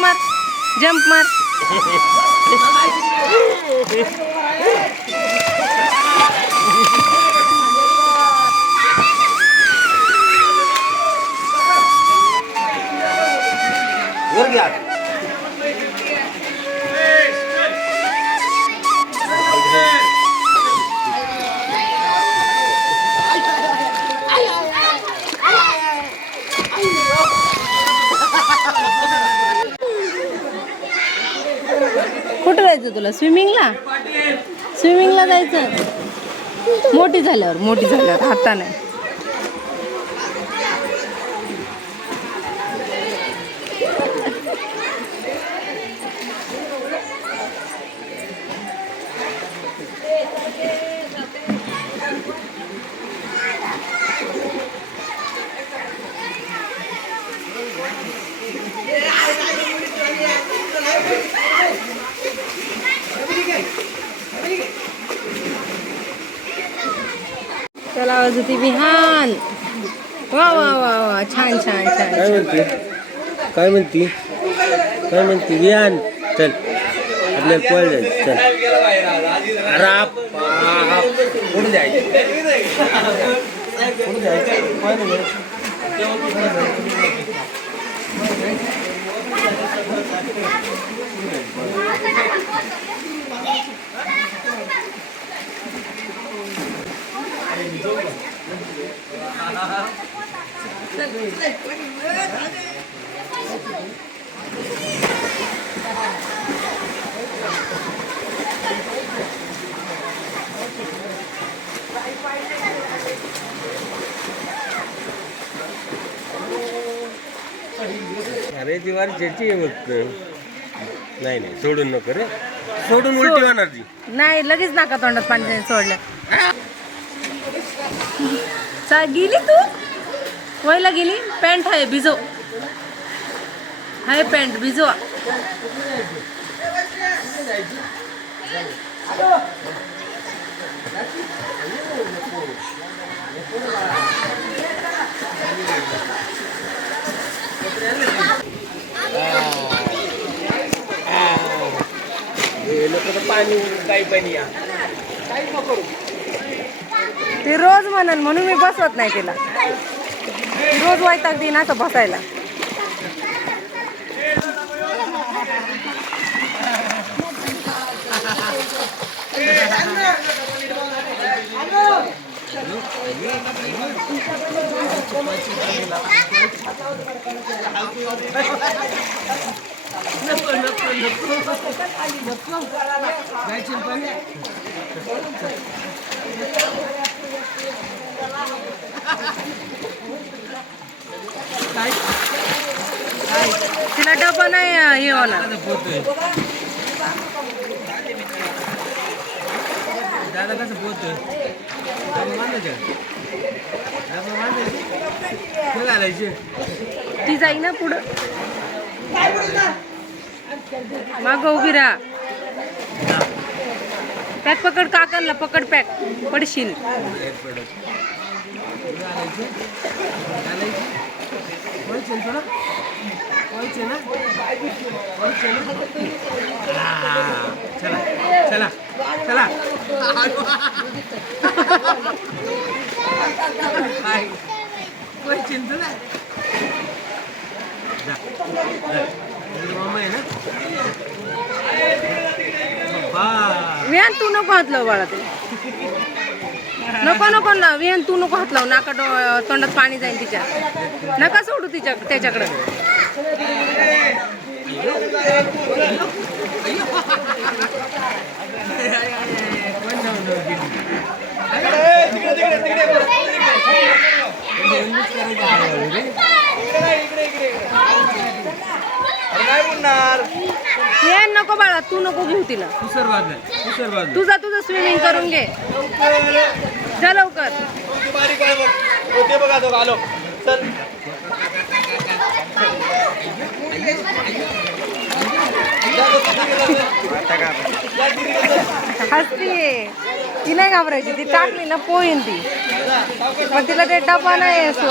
मार जम्प मार वर घ्या जायचं तुला? स्विमिंगला स्विमिंगला जायचं? मोठी झाल्यावर मोठी झाल्यावर आता नाही त्याला आवाज होती विहान. वा वा वा वा. छान छान छान. काय म्हणते? काय म्हणती? काय म्हणते? विहान. चल. आपल्याला पळ जायचं चल. राप कुठे जायचं कुठे जायचं पळ जायचं. अरे ती वारी चेची आहे मग नाही नाही सोडून नको रे. सोडून उलटी होणार ती. नाही लगेच नाका तोंडात पाणी सोडलं. चा गेली तू? वयला गेली? पॅन्ट आहे भिजो आहे पॅन्ट भिजवा. नको तर पाणी काही पाणी या. ती रोज म्हणन म्हणून मी बसवत नाही तिला. रोज वैताग देईन असं बसायला. तिला डबा नाही हे होणार. दादा कसं पोहतोय? डबा बांधायचं डबा बांधायचे घालायचे? ती जाई ना पुढं. माग उभी राहा. पॅक पकड काकांना पकड पॅक पडशील चला चला चला घालायचे व्हायचे ना थोडं व्हायचे ना व्हायचे ना हा, चला चला चला वेन तू नको हात लाव बाळा ते. नको नको ना वेन तू नको हात लाव. नाका डो- तोंडात पाणी जाईल तिच्या. नका सोडू तिच्या त्याच्याकडे. काय म्हणणार विहान नको बाळा तू नको घेऊ तिला. तुझा तुझं स्विमिंग करून घे. जा लवकर. होते बघा तो आलो. चल. हसती. ती नाही घाबरायची ती टाकली ना पोहीन ती. पण तिला ते डबा नाही सो-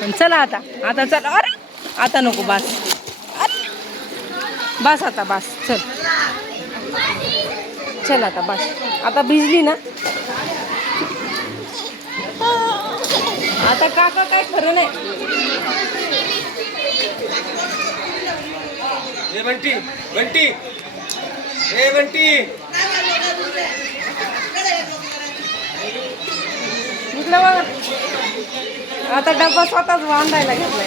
पण चला आता. आता चला. अरे! आता नको बास. बास आता बास. चल. चल आता बास. आता भिजली ना? आता काका काय खरं नाही. ए बंटी. बंटी. ए बंटी. म्हटलं बघा. आता डब्बा स्वतःच बांधायला घेतलाय.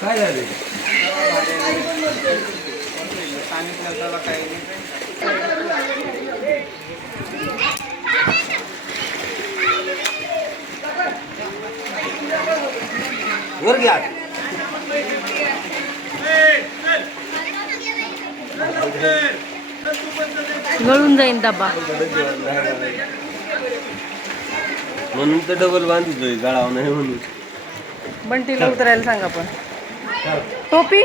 काय झाले? वर घ्या. गळून जाईन डब्बा म्हणून तर डबल बांधितोय गळाव नाही म्हणून. बंटीला उतरायला सांगा पण. टोपी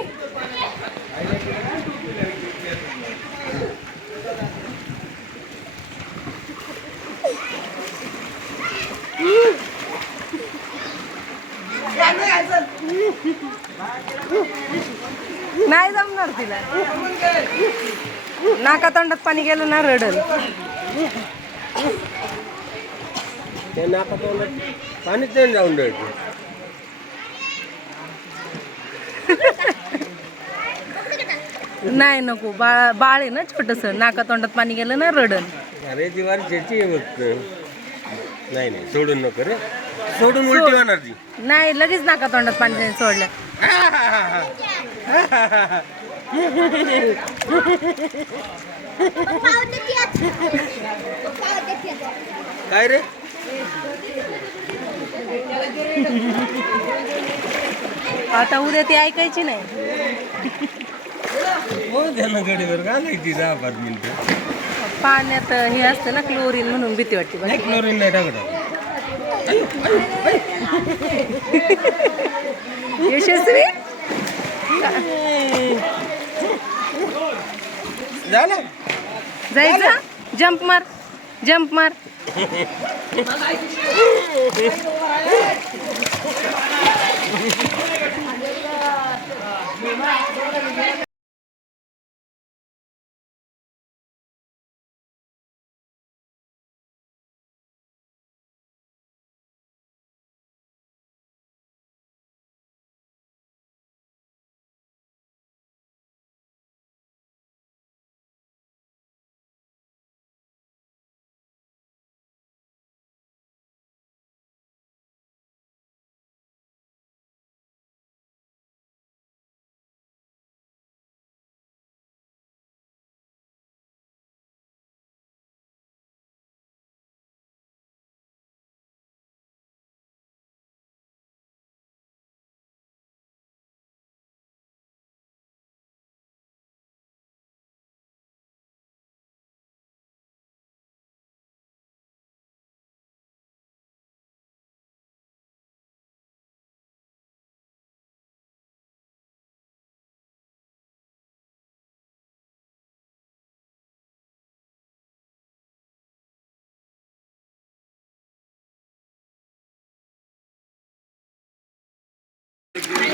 नाही जमणार तिला नाका तोंडात पाणी गेलं ना रडल. ते नाका तोंडात पाणीच नाही जाऊन द्यायचं. नाही नको बाळ बाळ आहे ना छोटस. नाका तोंडात पाणी गेलं ना रडल. अरे ती वर्षाची आहे फक्त. नाही नाही सोडून नको रे. सोडून उलटी होणार ती. नाही लगेच नाका तोंडात पाणी जाईन सोडलं. काय रे? आता उद्या ती ऐकायची नाही. हो दहा पाच मिनिटं. पाण्यात हे असतं ना क्लोरीन म्हणून भीती वाटते बघ. नाही क्लोरीन नाही टाकत. यशस्वी? झालं? जायचं? जम्प मार जम्प मार.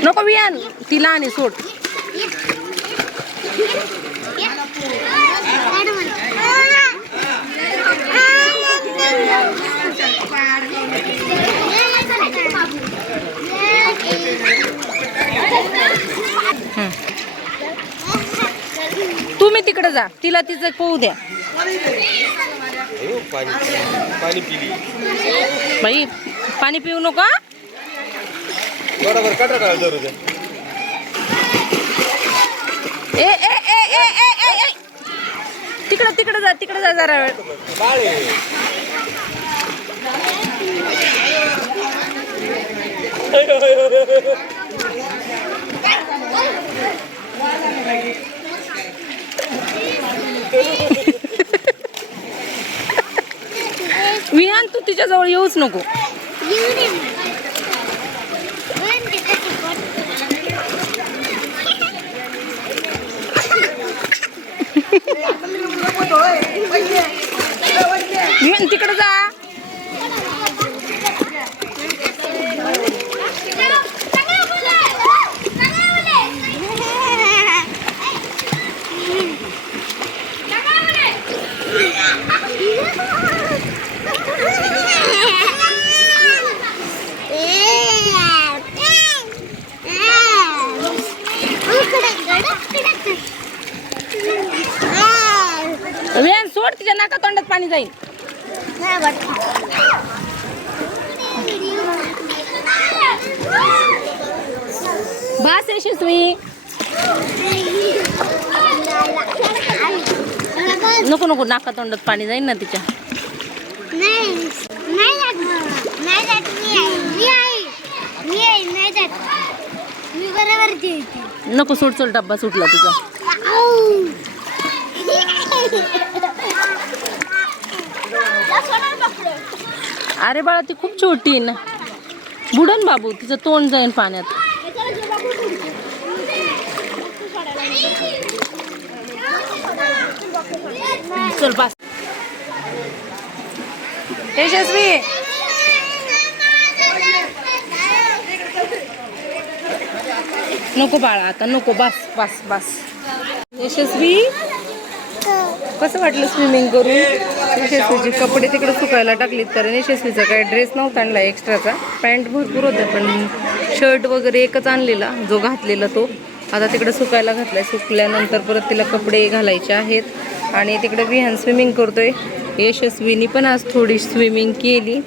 नको वियान तिला आणि सोड. तुम्ही तिकडे जा तिला तिचं पोहू द्या. बाई पाणी पिऊ नका बरोबर कटा टाळ धरू द्या ए ए ए ए ए ए ए तिकडं तिकडं जा तिकडं जा जरा वेळ. विहान तू तिच्याजवळ येऊच नको. तिकडं जा विहान सोड तिच्या नाका तोंडात पाणी जाईल बस यशस्वी नको नको नाका तोंडात पाणी जाईल ना तिच्या. नाही नाही जात नाही जात मी आहे मी आहे मी आहे नाही जात मी बरोबर जेवते नको सोड सोड डब्बा सुटला तिचा अरे बाळा ती खूप छोटी आहे ना. बुडन बाबू तिचं तोंड जाईन पाण्यात. चल पास यशस्वी नको बाळा आता नको बस बस बस. यशस्वी कसं वाटलं स्विमिंग करून? यशस्वीचे कपडे तिकडे सुकायला टाकलीत कारण यशस्वीचा काही ड्रेस नव्हता आणला एक्स्ट्राचा पॅन्ट भरपूर होता पण शर्ट वगैरे एकच आणलेला जो घातलेला तो. आता तिकडे सुकायला घातलाय सुकल्यानंतर परत तिला कपडे घालायचे आहेत. आणि तिकडे विहान स्विमिंग करतोय. यशस्वीनी पण आज थोडी स्विमिंग केली.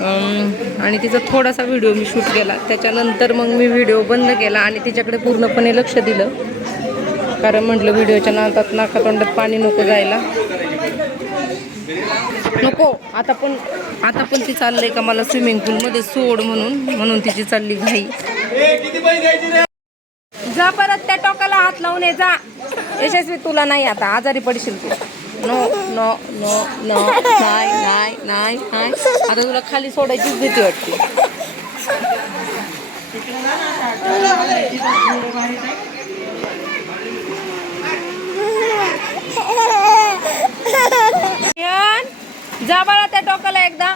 आणि तिचा थोडासा व्हिडिओ मी शूट केला. त्याच्यानंतर मग मी व्हिडिओ बंद केला आणि तिच्याकडे पूर्णपणे लक्ष दिलं. कारण म्हटलं व्हिडिओच्या नातात नाकातोंडात पाणी नको जायला. नको आता पण आता पण ती चाललंय का मला स्विमिंग पूलमध्ये सोड म्हणून म्हणून तिची चालली घाई. जा परत त्या टोकाला हात लावून ये जा. यशस्वी तुला नाही आता आजारी पडशील तू. नो नो नो नो नाही नाही नाही नाही. आता तुला खाली सोडायचीच भीती वाटते. जा बाळा त्या टोकाला एकदा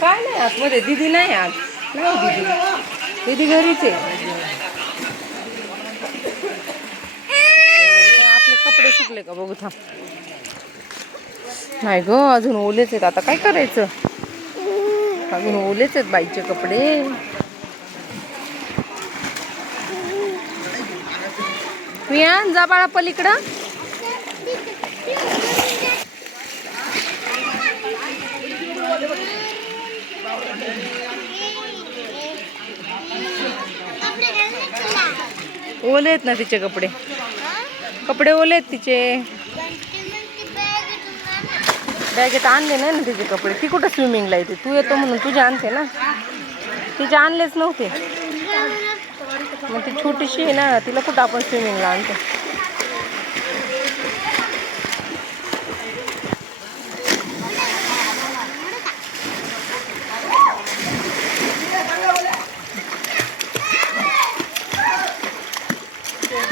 काय नाही आतमध्ये दिदी नाही आज. नाही दिदी. दिदी घरीच आहे. सुकले का? बघू थांब. नाही ग अजून ओलेच आहेत. आता काय करायचं? अजून ओलेच आहेत बाईचे कपडे. वियान जा बाळा पलीकडं. ओले आहेत ना तिचे कपडे. कपडे ओले आहेत तिचे? बॅगेत आणले नाही ना तिचे कपडे. ती कुठं स्विमिंगला येते? तू येतो म्हणून तुझे आणते ना? तिचे आणलेच नव्हते. मग ती छोटीशी आहे ना तिला कुठं आपण स्विमिंगला आणतो?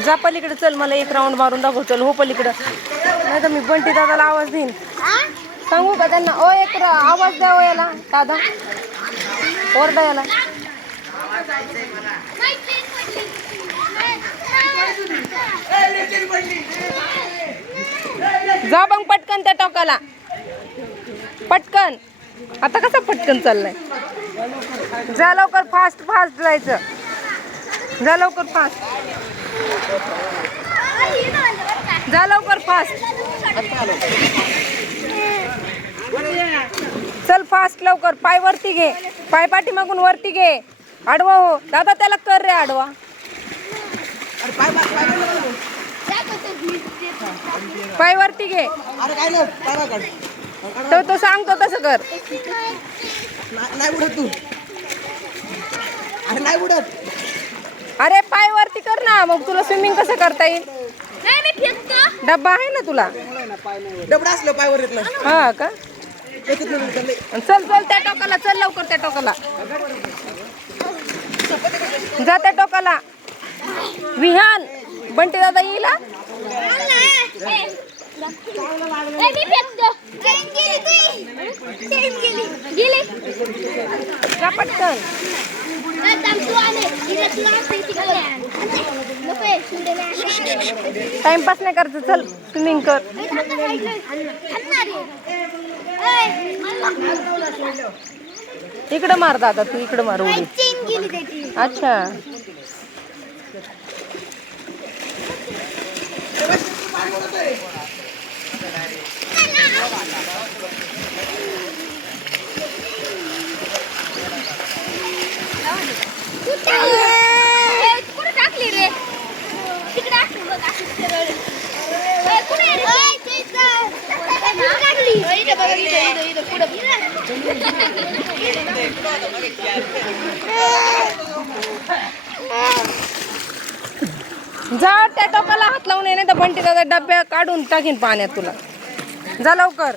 जा पलीकडे चल मला एक राऊंड मारून दाखव चल हो पलीकडं. नाही तर मी बंटी दादाला आवाज देईन. सांगू का त्यांना? ओ एक रा- आवाज द्या याला दादा. ओरडा याला. जा मग पटकन त्या टोकाला. पटकन. आता कसा पटकन चाललाय? जा लवकर फास्ट फास्ट जायचं. जा लवकर फास्ट जा लवकर फास्ट चल फास्ट लवकर. पाय वरती घे. पाय पाठीमागून वरती घे. आडवा हो. दादा त्याला कर रे आडवा. पाय वरती घे. तो तो सांगतो तसं कर. ना- नाही उडत तू. अरे नाही उडत. अरे पाय वरती कर ना मग तुला स्विमिंग कसं करता येईल? डब्बा आहे ना तुला? डबडा असलं पायवर येत नाही. हा का? येतच नाही चाललंय. चल चल त्या टोकाला चल लवकर त्या टोकाला. जा त्या टोकाला. विहान. बंटी दादा येईल हा? जा पटकन. टाइमपास नाही करायचं. चल स्विमिंग कर. इकडं मार दादा तू इकडं मार उडी. चेन गेली टाकली रे तिकडे बघ सरळ. जा त्या टोकाला हात लावून येणे नाही तर बंटी दादा डब्या काढून टाकीन पाण्यात तुला. जा लवकर.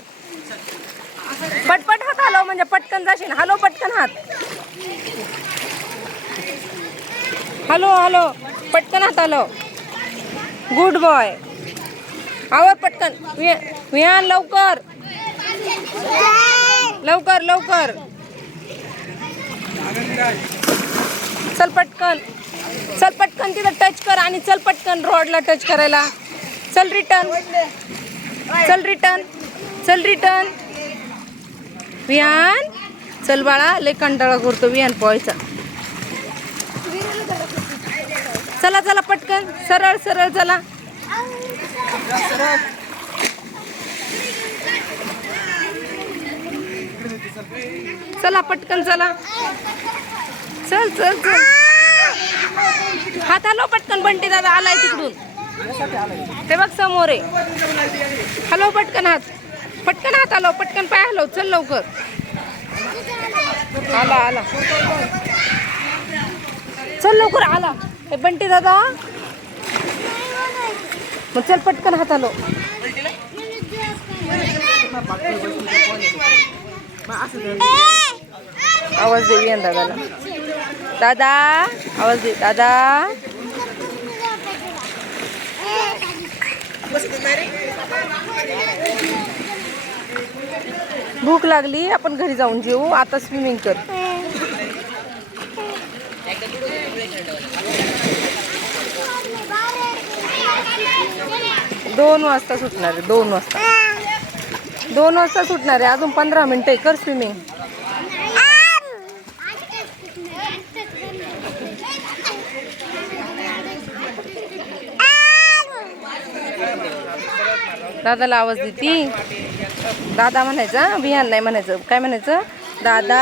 पटपट हात हलव म्हणजे पटकन जाशील. हलो पटकन हात. Hello hello. पटकन हात हलव गुड बॉय आवर पटकन. विहान लवकर. लवकर लवकर. चल पटकन. चल पटकन तिथं टच कर आणि चल पटकन रॉडला टच करायला. चल रिटर्न चल रिटर्न चल रिटर्न विहान. चल बाळा लय कंटाळा करतो विहान पोहायचा चला चला पटकन. सरळ सरळ चला. चला पटकन चला. चल चल चल. हात आलो पटकन बंटी दादा आलाय तिकडून. ते बघ समोर आहे. हलो पटकन हात. पटकन हात आलो पटकन पाय हलो चल लवकर. आला आला. चल लवकर आला. हे बंटी दादा. मग चल पटकन हात आलो आवाज दे विहान दादाला. दादा आवाज दे दादा. भूक लागली आपण घरी जाऊन जेवू आता स्विमिंग कर. दोन वाजता सुटणार आहे दोन वाजता. दोन वाजता सुटणार आहे अजून पंधरा मिनटं आहे कर स्विमिंग दादाला आवाज देती. दादा म्हणायचा बिहान नाही म्हणायचं. काय म्हणायचं? दादा.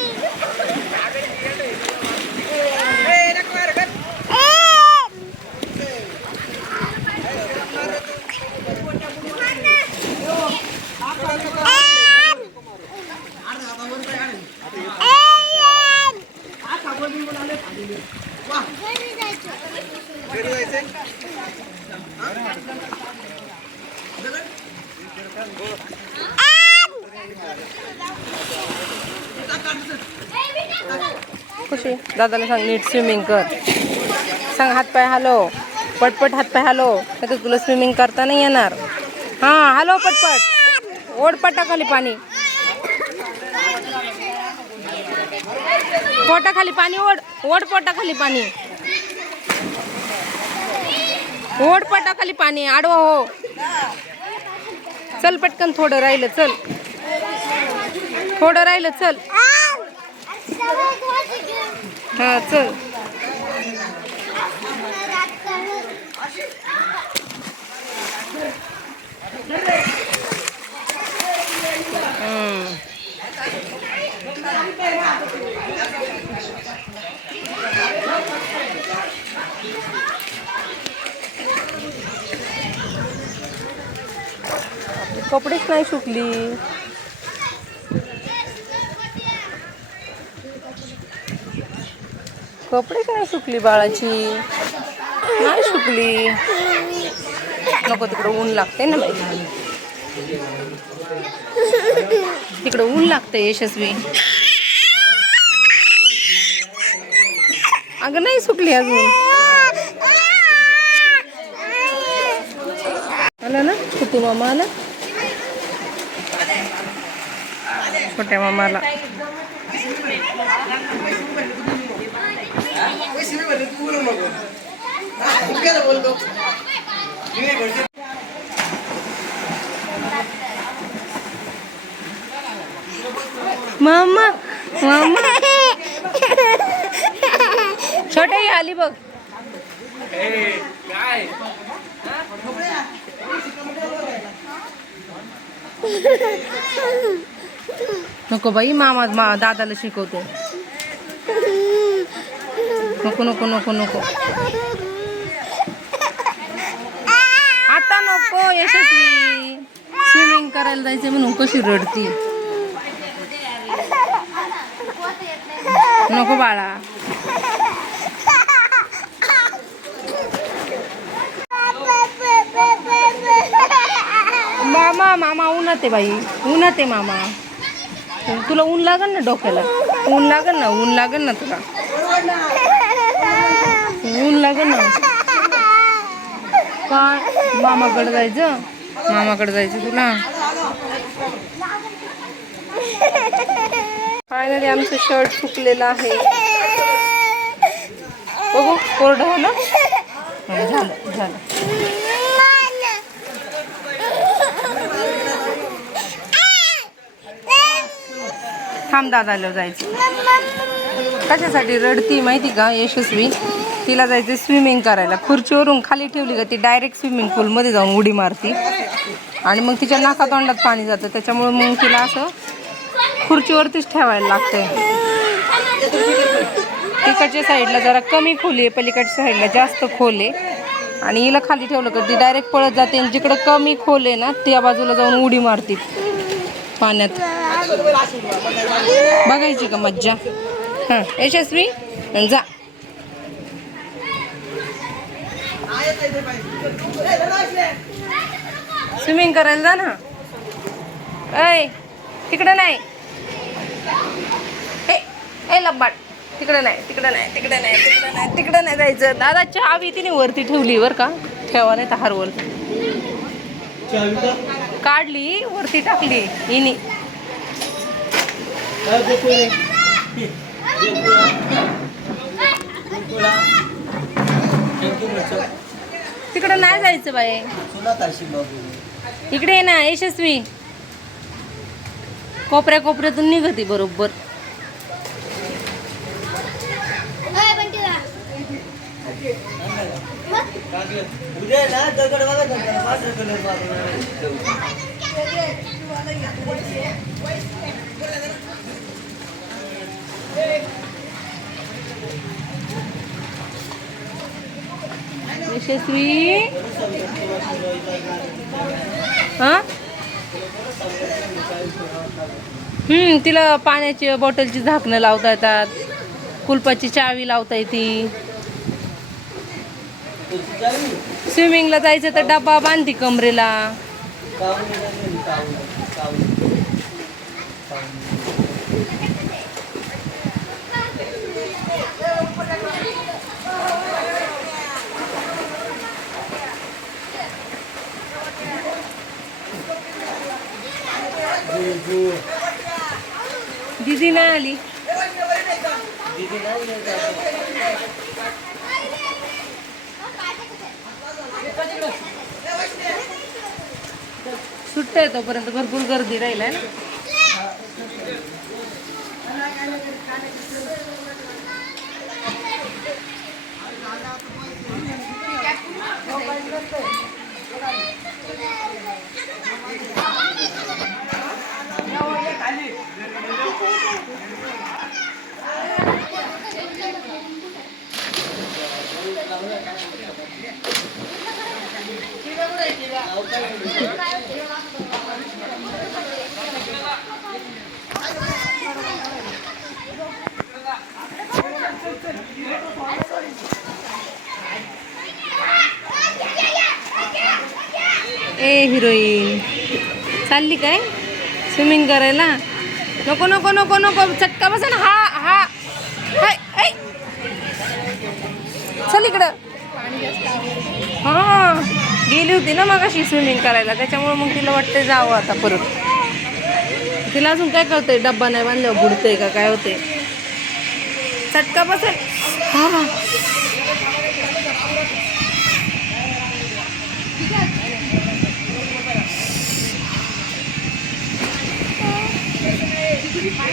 कशी दादाला सांग नीट स्विमिंग कर. सांग हातपाय पाय पटपट हातपाय हलो नाही तर तुला स्विमिंग करता नाही येणार. हां हलो पटपट. ओढ पटाखाली पाणी. पोटाखाली पाणी ओढ. ओढ पोटाखाली पाणी. ओढ पोटाखाली पाणी. आडवा हो. चल पटकन थोडं राहिलं चल. थोडं राहिलं चल. हा चल. कपडेच नाही सुकली. कपडेच नाही सुकली बाळाची? नाही सुकली. नको तिकडं ऊन लागते ना बाई. तिकडं ऊन लागते यशस्वी. अगं नाही सुकली अजून. आला ना? छोटी मामा आला? छोट्या मामाला. पैसे नाही भरले, तू बोलू नको. तू काय बोलतो. मी नाही भरले. मामा मामा. छोट्या आली बघ. नको बाई मामा मा दादाला शिकवतो. नको नको नको नको आता नको यशस्वी. स्विमिंग करायला जायचं म्हणून कशी रडती. नको बाळा. मामा मामा उन्हात आहे बाई. उन्हात आहे मामा. तुला ऊन लागेल ना डोक्याला? ऊन लागेल ना ऊन लागेल ना तुला ऊन लागल ना काय मामाकडे जायचं. मामाकडे जायचं तुला. फायनली आमचं शर्ट सुकलेलं आहे. बघू कोरडं हो झालं झालं. थांब दादाला जायचं. कशासाठी रडती माहिती का यशस्वी? तिला जायचं स्विमिंग करायला. खुर्चीवरून खाली ठेवली का ती डायरेक्ट स्विमिंग पूलमध्ये जाऊन उडी मारती. आणि मग तिच्या नाकातोंडात पाणी जातं. त्याच्यामुळे मग तिला असं खुर्चीवरतीच ठेवायला लागतंय. तिकडच्या साईडला जरा कमी खोली आहे. पलीकडच्या साईडला जास्त खोल आहे. आणि हिला खाली ठेवलं का ती डायरेक्ट पळत जाते. आणि जिकडं कमी खोल आहे ना त्या बाजूला जाऊन उडी मारते. पाण्यात. बघायची का मज्जा? हां यशस्वी? जा. स्विमिंग करायला जा ना. ऐ तिकडं नाही. ए लब्बाट तिकडं नाही तिकडं नाही तिकडं नाही तिकडं नाही तिकडं नाही जायचं. दादा चावी तिने वरती ठेवली वर का. ठेवा नाही तर हरवल काढली वरती टाकली. हिनी. तिकडं नाही जायचं बाई. इकडे ये ना यशस्वी. कोपऱ्या कोपऱ्यातून निघती बरोबर उद्या ना दगड बघा ना, पांढरा कलर मारून. यशस्वी. हा? हम्म तिला पाण्याची बॉटलची झाकणं लावता येतात. कुलपाची चावी लावता येते. स्विमिंगला जायचं तर डबा बांधती कमरेला. दीदी नाही आली. सुट्ट्या तोपर्यंत भरपूर गर्दी राहील ना? ए हिरोईन. चालली काय? स्विमिंग करायला. नको नको नको नको. चटका बसा ना. हा हा. हाय, ऐ. चल इकडं. हा. गेली होती ना मग अशी स्विमिंग करायला. त्याच्यामुळे मग तिला वाटते जावं आता परत. तिला अजून काय कळतंय? डब्बा नाही बांधल्यावर बुडतंय का? काय होते चटका बसेल हा. हा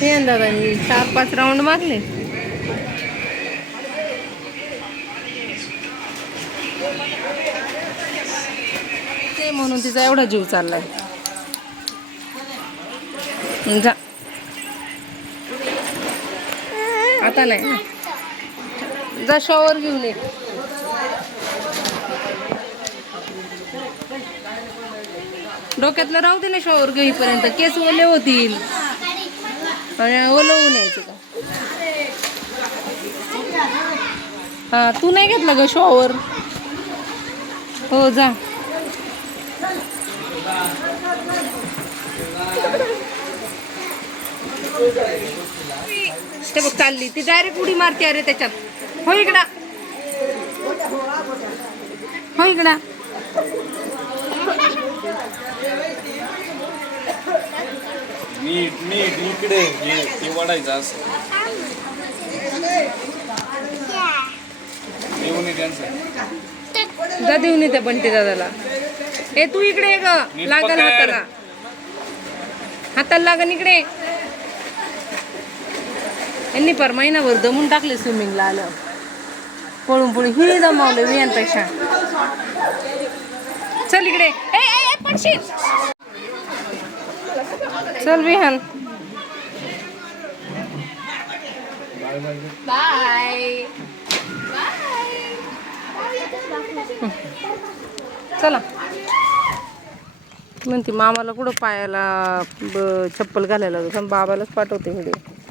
हे दादांनी चार पाच राऊंड मारले ते म्हणून तिचा एवढा जीव चाललाय. जा. आता नाही. जा शॉवर घेऊन ये. डोक्यातलं राहू दे ना शॉवर घेईपर्यंत केस ओले होतील. आणि ओलं होऊन यायचं का? हा तू नाही घेतलं ग शॉवर हो जा. ते बघ चालली. ती डायरेक्ट उडी मारते अरे त्याच्यात. हो इकडा. हो इकडा. नीट नीट इकडे. हे ते वाढायचं असं. येऊन ये त्यांचं. जा देऊन येते बंटी दादाला. ए तू इकडे ग. लागल. हाताला. हाताला लागन इकडे. यांनी पर महिनाभर दमून टाकले स्विमिंगला आलं. पळून पळून ही दमावलं वियांपेक्षा. चल इकडे. चल विहान. बाय. चला. म्हणते मामाला कुठं पायाला चप्पल घालायला लागलं बाबालाच पाठवते व्हिडिओ.